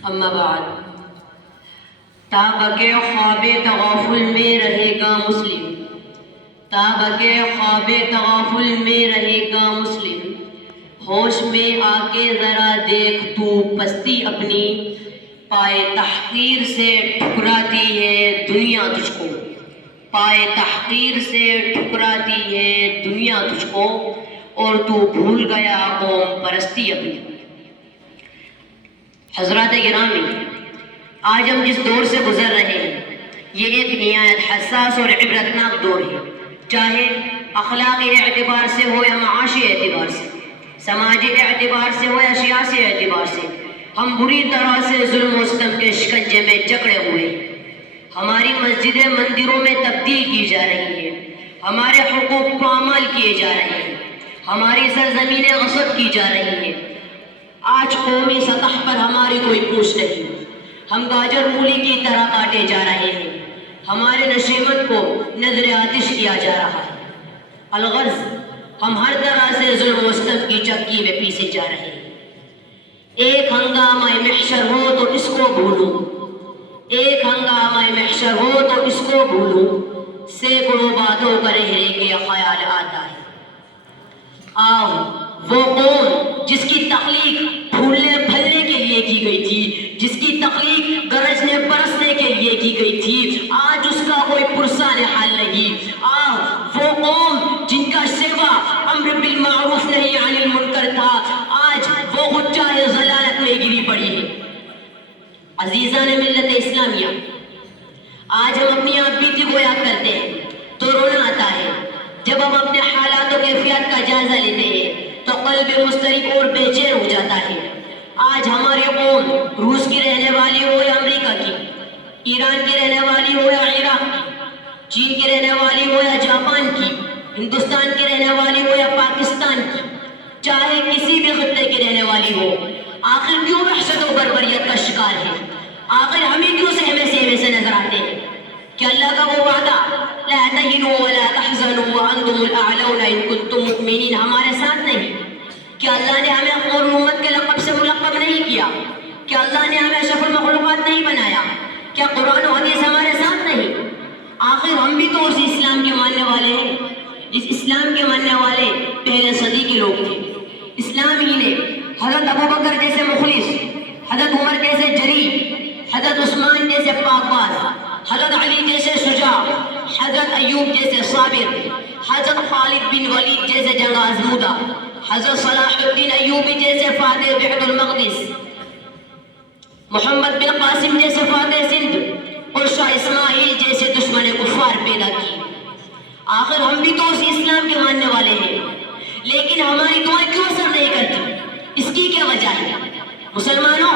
اما بعد، تابکہ خواب تغافل میں رہے گا مسلم، تابکہ خواب تغافل میں رہے گا مسلم، ہوش میں آ کے ذرا دیکھ تو پستی اپنی، پائے تحقیر سے ٹھکراتی ہے دنیا تجھ کو، پائے تحقیر سے ٹھکراتی ہے دنیا تجھ کو، اور تو بھول گیا قوم پرستی اپنی۔ حضرات گرامی، آج ہم جس دور سے گزر رہے ہیں یہ ایک نہایت حساس اور عبرتناک دور ہے، چاہے اخلاقی اعتبار سے ہو یا معاشی اعتبار سے، سماجی اعتبار سے ہو یا سیاسی اعتبار سے، ہم بری طرح سے ظلم و ستم کے شکنجے میں جکڑے ہوئے ہیں۔ ہماری مسجدیں مندروں میں تبدیل کی جا رہی ہیں، ہمارے حقوق پامال کیے جا رہے ہیں، ہماری سرزمینیں غصب کی جا رہی ہیں۔ آج قومی سطح پر ہماری کوئی پوچھ نہیں، ہم گاجر مولی کی طرح کاٹے جا رہے ہیں، ہمارے نشیمت کو نظر آتش کیا جا رہا ہے۔ الغرض ہم ہر طرح سے ظلم و ستم کی چکی میں پیسے جا رہے ہیں۔ ایک ہنگامہ محشر ہو تو اس کو بھولو، ایک ہنگامہ محشر ہو تو اس کو بھولو، سینکڑوں باتوں کا رہنے کے خیال آتا ہے۔ آؤ وہ قوم جس کی تخلیق پھولنے پھلنے کے لیے کی گئی تھی، جس کی تخلیق گرجنے برسنے کے لیے کی گئی تھی، آج اس کا کوئی پرسان حال نہیں۔ آؤ وہ قوم جن کا سوا امر بالمعروف نہی عن المنکر تھا، آج وہ غجہ ضلالت میں گری پڑی ہے۔ عزیزان ملت اسلامیہ، آج ہم اپنی آپ بیتی کو یاد کرتے ہیں تو رونا آتا ہے۔ جب ہم اپنے حالات و کیفیات کا جائزہ لیتے ہیں تو قلب مضطرب اور بے چین ہو جاتا ہے۔ آج ہماری قوم روس کی رہنے والی ہو یا امریکہ کی، ایران کی رہنے والی ہو یا عراق کی، چین کی رہنے والی ہو یا جاپان کی، ہندوستان کی رہنے والی ہو یا پاکستان کی، چاہے کسی بھی خطے کی رہنے والی ہو، آخر کیوں وحشت و بربریت کا شکار ہے؟ آخر ہمیں کیوں سہمے سہمے سے نظر آتے ہیں؟ کہ اللہ کا وہ وعدہ لا تہنوا ولا تحزنوا وانتم الاعلون ان کنتم مؤمنین ہمارے ساتھ نہیں؟ کہ اللہ نے ہمیں قوم امت کے لقب سے ملقب نہیں کیا؟ کہ اللہ نے ہمیں اشرف المخلوقات نہیں بنایا؟ کیا قرآن و حدیث ہمارے ساتھ نہیں؟ آخر ہم بھی تو اسی اسلام کے ماننے والے ہیں، اس اسلام کے ماننے والے پہلے صدی کے لوگ تھے۔ اسلام ہی نے حضرت ابوبکر جیسے مخلص، حضرت عمر جیسے جری، حضرت عثمان جیسے پاک باز، حضرت علی جیسے شجاع، حضرت ایوب جیسے صابر، حضرت خالد بن ولید جیسے جنگ آزمودہ، حضرت صلاح الدین ایوبی جیسے فاتح بیت المقدس، محمد بن قاسم جیسے فاتح سندھ، اور شاہ اسماعیل جیسے دشمن کفار پیدا کی۔ آخر ہم بھی تو اسی اسلام کے ماننے والے ہیں، لیکن ہماری دعائیں کیوں اثر نہیں کرتی؟ اس کی کیا وجہ ہے؟ مسلمانوں،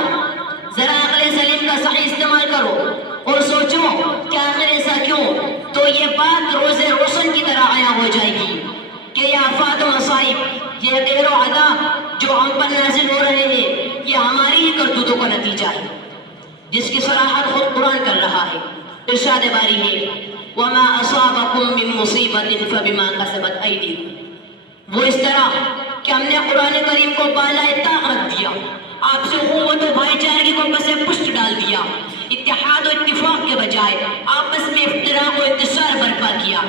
ذرا عقل سلیم کا صحیح استعمال کرو اور سوچو کہ آخر ایسا کیوں؟ تو یہ بات روز روشن کی طرح عیاں ہو جائے گی کہ یہ آفات و مصائب، یہ غیر و عذاب جو ہم پر نازل ہو رہے ہیں، یہ ہماری ہی کرتوتوں کا نتیجہ ہے، جس کی صراحت خود قرآن کر رہا ہے۔ ارشاد باری ہے وَمَا أَصَابَكُم مِّن مُّصِيبَةٍ فَبِمَا كَسَبَتْ أَيْدِيكُمْ، وہ اس طرح کہ ہم نے قرآن کریم کو بالائے طاق رکھ دیا، آپ سے قوت و بھائی چارگی کو پس پشت ڈال دیا، اتحاد و اتفاق کے بجائے آپس میں افتراق و انتشار برپا کیا،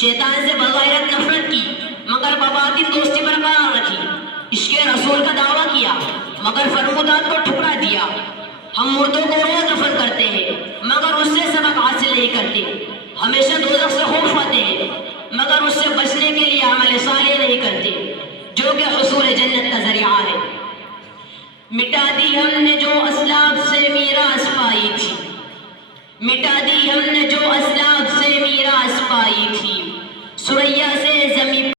شیطان سے بغیرت نفرت کی مگر بباطن دوستی برقرار رکھی، عشق رسول کا دعویٰ کیا مگر فرمودات کو ٹھکرا دیا۔ ہم مردوں کو روز دفن کرتے ہیں مگر اس سے سبق حاصل نہیں کرتے، ہمیشہ دوزخ سے خوف آتے ہیں مگر اس سے بچنے کے لیے عمل صالح نہیں کرتے جو کہ حصول جنت کا ذریعہ ہے۔ مٹا دی ہم نے جو اسلاف سے میراث پائی تھی، مٹا دی ہم نے جو اسلاف سے میراث پائی تھی، سریا سے زمین